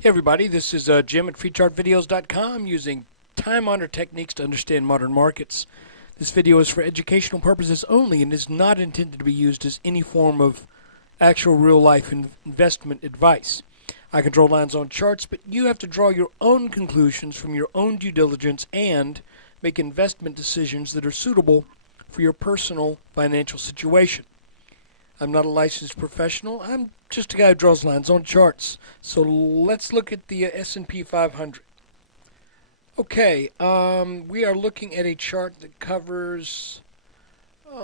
Hey everybody, this is Jim at FreeChartVideos.com using time-honored techniques to understand modern markets. This video is for educational purposes only and is not intended to be used as any form of actual real-life investment advice. I can draw lines on charts, but you have to draw your own conclusions from your own due diligence and make investment decisions that are suitable for your personal financial situation. I'm not a licensed professional. I'm just a guy who draws lines on charts. So let's look at the S&P 500. Okay, we are looking at a chart that covers, it's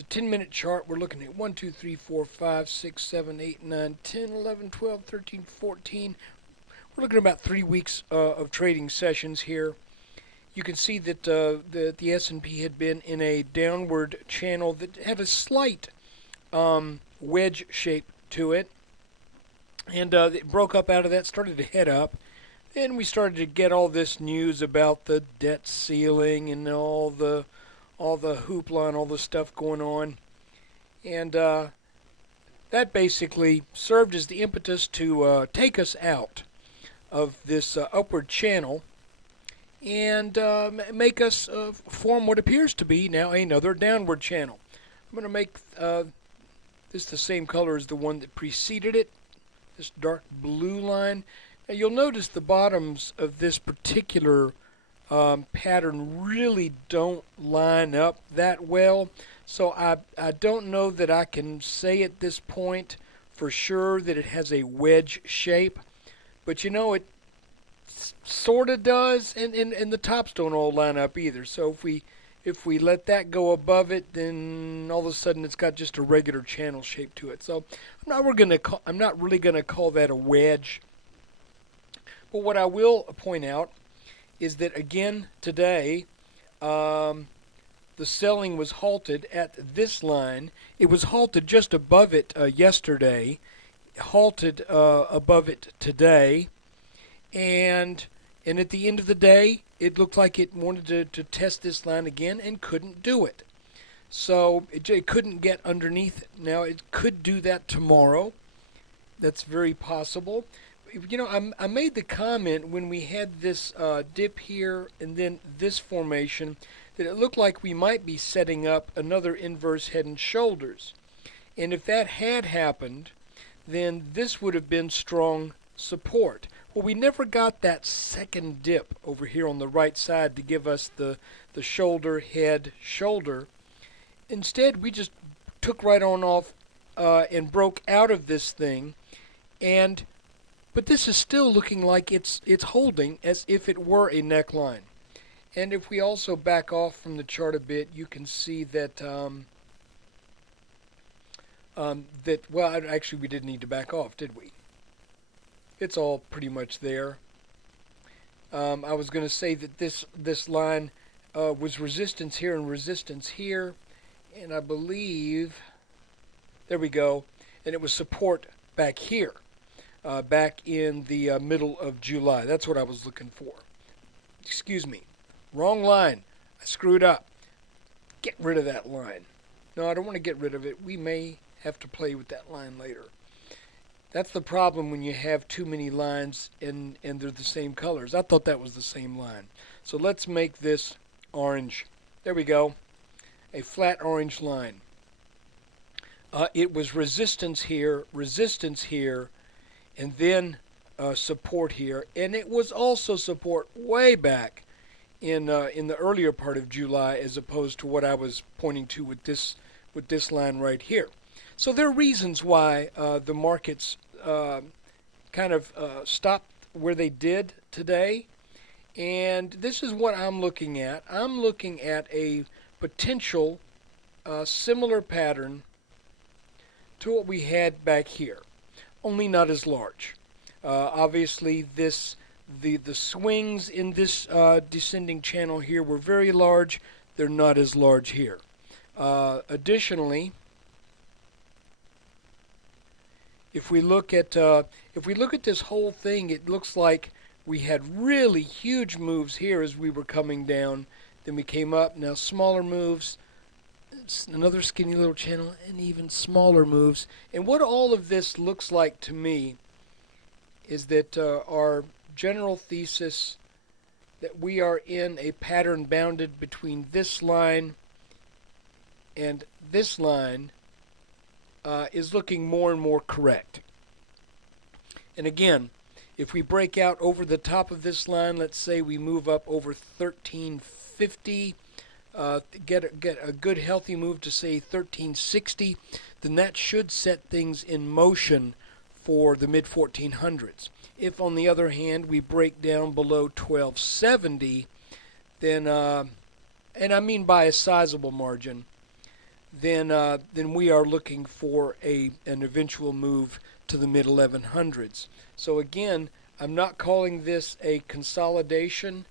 a 10-minute chart. We're looking at 1, 2, 3, 4, 5, 6, 7, 8, 9, 10, 11, 12, 13, 14. We're looking at about 3 weeks of trading sessions here. You can see that the S&P had been in a downward channel that had a slight wedge shape to it, and it broke up out of that, started to head up. Then we started to get all this news about the debt ceiling and all the hoopla and all the stuff going on, and that basically served as the impetus to take us out of this upward channel and make us form what appears to be now another downward channel. I'm going to make this the same color as the one that preceded it, this dark blue line. Now you'll notice the bottoms of this particular pattern really don't line up that well, so I don't know that I can say at this point for sure that it has a wedge shape, but you know it sort of does, and the tops don't all line up either. So if we let that go above it, then all of a sudden it's got just a regular channel shape to it. So I'm not really gonna call that a wedge. But what I will point out is that again today, the selling was halted at this line. It was halted just above it yesterday, halted above it today. And at the end of the day, it looked like it wanted to test this line again and couldn't do it. So it couldn't get underneath it. Now, it could do that tomorrow. That's very possible. You know, I made the comment when we had this dip here and then this formation that it looked like we might be setting up another inverse head and shoulders. And if that had happened, then this would have been strong support. Well, we never got that second dip over here on the right side to give us the shoulder, head, shoulder. Instead, we just took right on off and broke out of this thing. But this is still looking like it's holding as if it were a neckline. And if we also back off from the chart a bit, you can see that well, actually we didn't need to back off, did we? It's all pretty much there. I was going to say that this line was resistance here and resistance here, and I believe, there we go, and it was support back here, back in the middle of July. That's what I was looking for. Excuse me. Wrong line. I screwed up. Get rid of that line. No, I don't want to get rid of it. We may have to play with that line later. That's the problem when you have too many lines and they're the same colors. I thought that was the same line. So let's make this orange. There we go. A flat orange line. It was resistance here, and then support here. And it was also support way back in the earlier part of July as opposed to what I was pointing to with this line right here. So there are reasons why the markets kind of stopped where they did today. And this is what I'm looking at. I'm looking at a potential similar pattern to what we had back here, only not as large. Obviously, the swings in this descending channel here were very large. They're not as large here. Additionally, if we look at this whole thing, it looks like we had really huge moves here as we were coming down. Then we came up. Now smaller moves, another skinny little channel, and even smaller moves. And what all of this looks like to me is that our general thesis that we are in a pattern bounded between this line and this line is looking more and more correct. And again, if we break out over the top of this line, let's say we move up over 1350, get a good healthy move to say 1360, then that should set things in motion for the mid 1400s. If on the other hand we break down below 1270, then and I mean by a sizable margin, then we are looking for an eventual move to the mid 1100s. So again, I'm not calling this a consolidation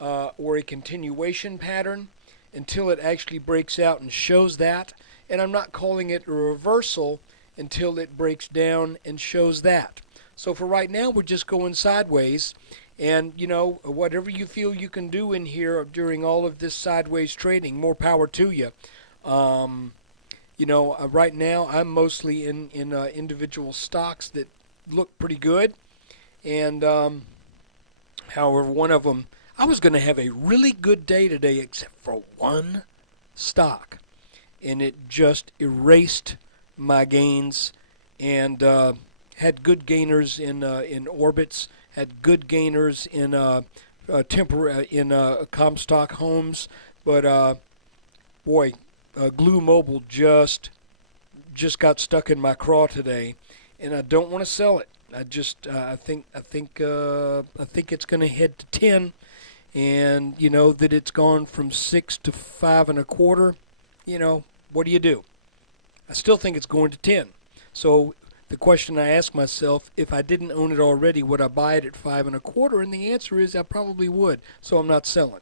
or a continuation pattern until it actually breaks out and shows that, and I'm not calling it a reversal until it breaks down and shows that. So for right now, we're just going sideways, and you know, whatever you feel you can do in here during all of this sideways trading, more power to you. You know, right now I'm mostly in individual stocks that look pretty good, and however, one of them, I was going to have a really good day today except for one stock, and it just erased my gains, and had good gainers in Orbitz, had good gainers in Comstock Homes, but boy, Glue Mobile just got stuck in my craw today, and I don't want to sell it. I think it's going to head to 10, and you know that it's gone from 6 to 5 1/4. You know, what do you do? I still think it's going to 10. So the question I ask myself, if I didn't own it already, would I buy it at 5 1/4? And the answer is I probably would. So I'm not selling.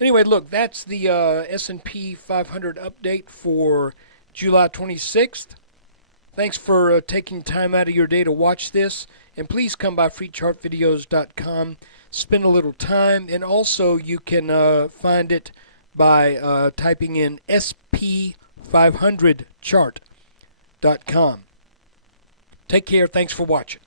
Anyway, look, that's the S&P 500 update for July 26th. Thanks for taking time out of your day to watch this. And please come by freechartvideos.com, spend a little time, and also you can find it by typing in SP500chart.com. Take care. Thanks for watching.